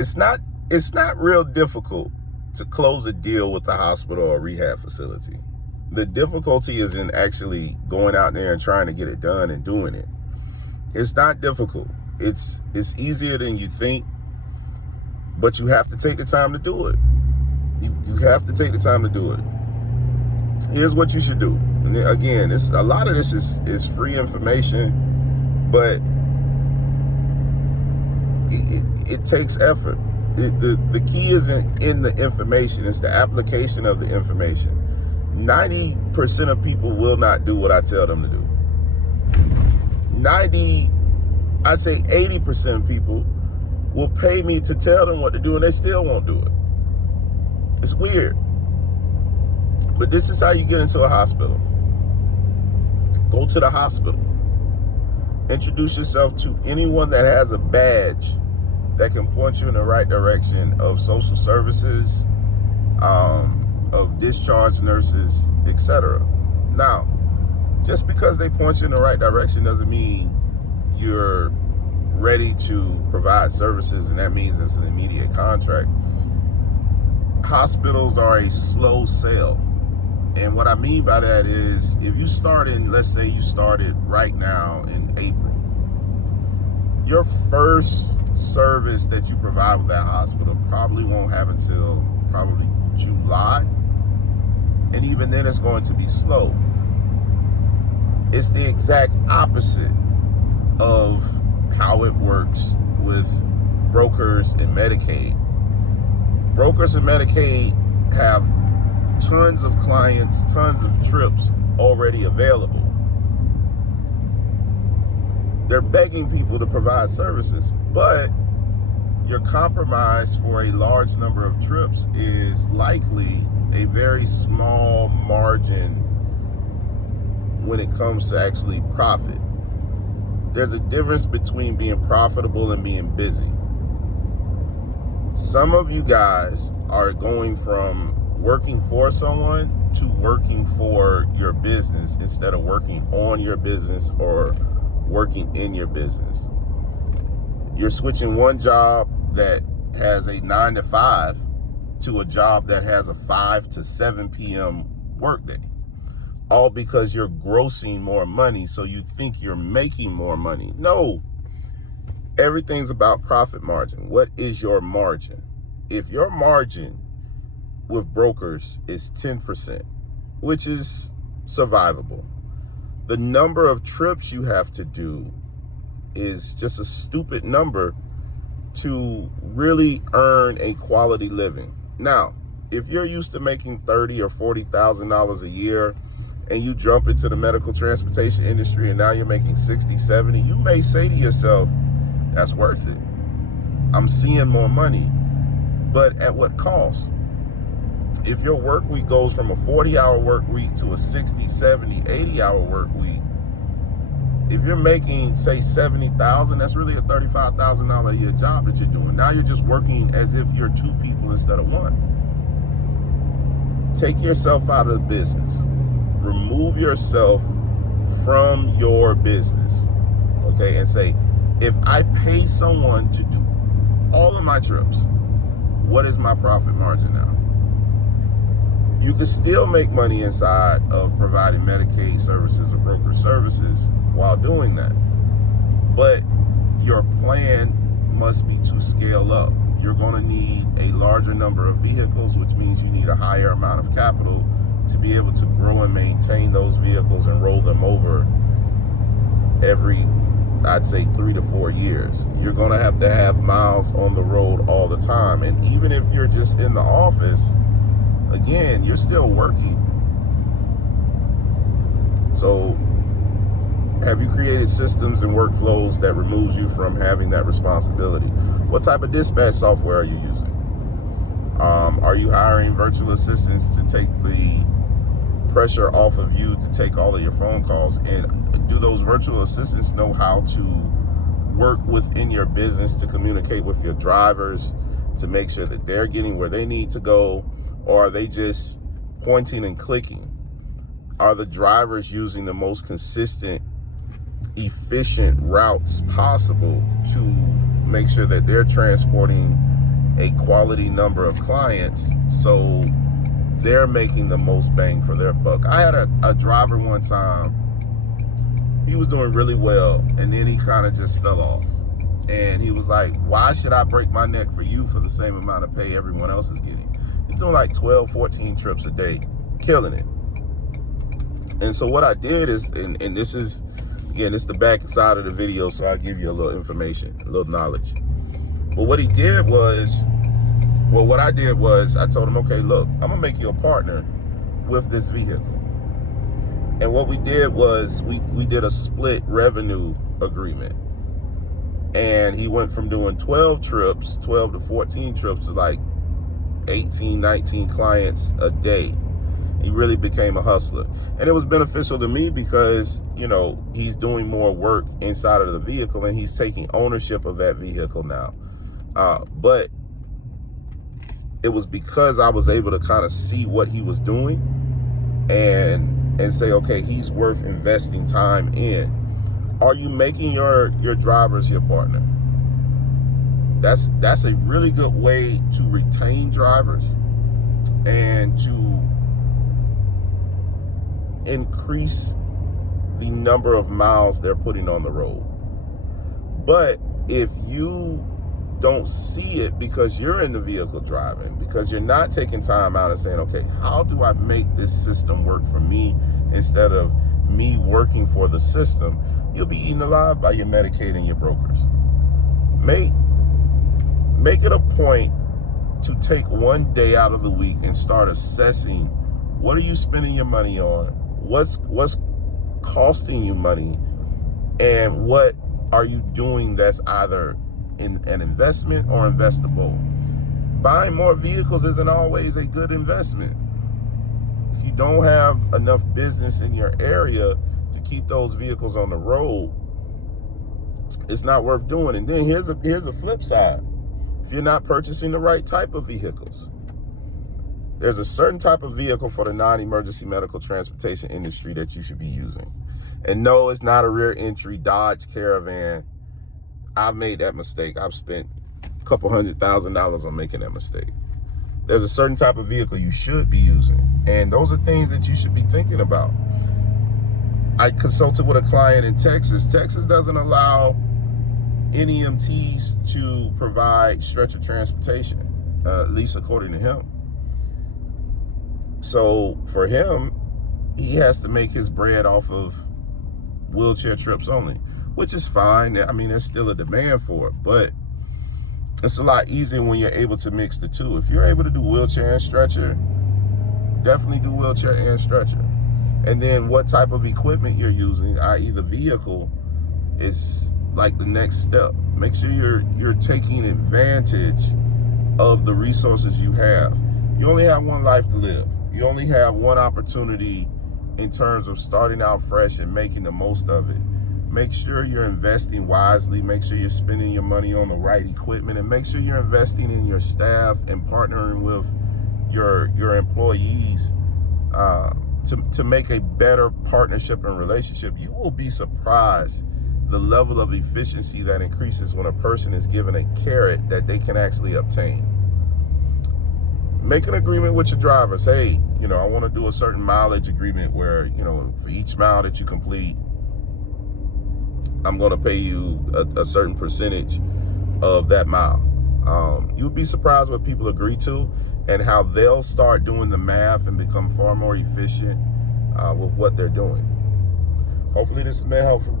It's not real difficult to close a deal with a hospital or rehab facility. The difficulty is in actually going out there and trying to get it done and doing it. It's not difficult. It's easier than you think, but you have to take the time to do it. You have to take the time to do it. Here's what you should do. And again, a lot of this is free information, but it takes effort. The key isn't in the information, it's the application of the information. 90% of people will not do what I tell them to do. I'd say 80% of people will pay me to tell them what to do and they still won't do it. It's weird. But this is how you get into a hospital. Go to the hospital. Introduce yourself to anyone that has a badge that can point you in the right direction of social services, of discharge nurses, etc. Now, just because they point you in the right direction doesn't mean you're ready to provide services, and that means it's an immediate contract. Hospitals are a slow sale. And what I mean by that is, if you start let's say you started right now in April, your first service that you provide with that hospital probably won't have until probably July. And even then it's going to be slow. It's the exact opposite of how it works with brokers and Medicaid. Brokers and Medicaid have tons of clients, tons of trips already available. They're begging people to provide services, but your compromise for a large number of trips is likely a very small margin when it comes to actually profit. There's a difference between being profitable and being busy. Some of you guys are going from working for someone to working for your business instead of working on your business or working in your business. You're switching one job that has a 9 to 5 to a job that has a 5 to 7 p.m. workday, all because you're grossing more money, so you think you're making more money. No, everything's about profit margin. What is your margin? If your margin with brokers is 10%, which is survivable, the number of trips you have to do is just a stupid number to really earn a quality living. Now, if you're used to making $30,000 or $40,000 a year and you jump into the medical transportation industry and now you're making 60, 70, you may say to yourself, that's worth it. I'm seeing more money, but at what cost? If your work week goes from a 40-hour work week to a 60, 70, 80-hour work week, if you're making, say, $70,000, that's really a $35,000 a year job that you're doing. Now you're just working as if you're two people instead of one. Take yourself out of the business. Remove yourself from your business, okay? And say, if I pay someone to do all of my trips, what is my profit margin now? You can still make money inside of providing Medicaid services or broker services while doing that. But your plan must be to scale up. You're going to need a larger number of vehicles, which means you need a higher amount of capital to be able to grow and maintain those vehicles and roll them over every, I'd say, 3 to 4 years. You're going to have miles on the road all the time. And even if you're just in the office, again, you're still working. So have you created systems and workflows that removes you from having that responsibility? What type of dispatch software are you using? Are you hiring virtual assistants to take the pressure off of you to take all of your phone calls? And do those virtual assistants know how to work within your business to communicate with your drivers to make sure that they're getting where they need to go? Or are they just pointing and clicking? Are the drivers using the most consistent, efficient routes possible to make sure that they're transporting a quality number of clients, so they're making the most bang for their buck. I had a driver one time, he was doing really well, and then he kind of just fell off. And he was like, why should I break my neck for you for the same amount of pay everyone else is getting? He's doing like 12, 14 trips a day, killing it. And so what I did is, and this is, again, it's the back side of the video, so I'll give you a little information, a little knowledge. But what I did was, I told him, okay, look, I'm gonna make you a partner with this vehicle. And what we did was, we did a split revenue agreement. And he went from doing 12 to 14 trips to like 18, 19 clients a day. He really became a hustler. And it was beneficial to me because, you know, he's doing more work inside of the vehicle and he's taking ownership of that vehicle now. But it was because I was able to kind of see what he was doing and say, okay, he's worth investing time in. Are you making your drivers your partner? That's a really good way to retain drivers and to increase the number of miles they're putting on the road. But if you don't see it because you're in the vehicle driving, because you're not taking time out and saying, okay, how do I make this system work for me instead of me working for the system, you'll be eaten alive by your Medicaid and your brokers. Make it a point to take one day out of the week and start assessing, what are you spending your money on? What's costing you money? And what are you doing that's either in an investment or investable? Buying more vehicles isn't always a good investment. If you don't have enough business in your area to keep those vehicles on the road, it's not worth doing. And then here's a flip side. If you're not purchasing the right type of vehicles, there's a certain type of vehicle for the non-emergency medical transportation industry that you should be using. And no, it's not a rear entry Dodge Caravan. I've made that mistake. I've spent a couple $100,000 on making that mistake. There's a certain type of vehicle you should be using. And those are things that you should be thinking about. I consulted with a client in Texas. Texas doesn't allow NEMTs to provide stretcher transportation, at least according to him. So for him, he has to make his bread off of wheelchair trips only, which is fine. I mean, there's still a demand for it, but it's a lot easier when you're able to mix the two. If you're able to do wheelchair and stretcher, definitely do wheelchair and stretcher. And then what type of equipment you're using, i.e. the vehicle, is like the next step. Make sure you're taking advantage of the resources you have. You only have one life to live. You only have one opportunity in terms of starting out fresh and making the most of it. Make sure you're investing wisely. Make sure you're spending your money on the right equipment, and make sure you're investing in your staff and partnering with your employees to make a better partnership and relationship. You will be surprised the level of efficiency that increases when a person is given a carrot that they can actually obtain. Make an agreement with your drivers. Hey, you know, I want to do a certain mileage agreement where, you know, for each mile that you complete, I'm going to pay you a certain percentage of that mile. You'll be surprised what people agree to and how they'll start doing the math and become far more efficient with what they're doing. Hopefully this has been helpful.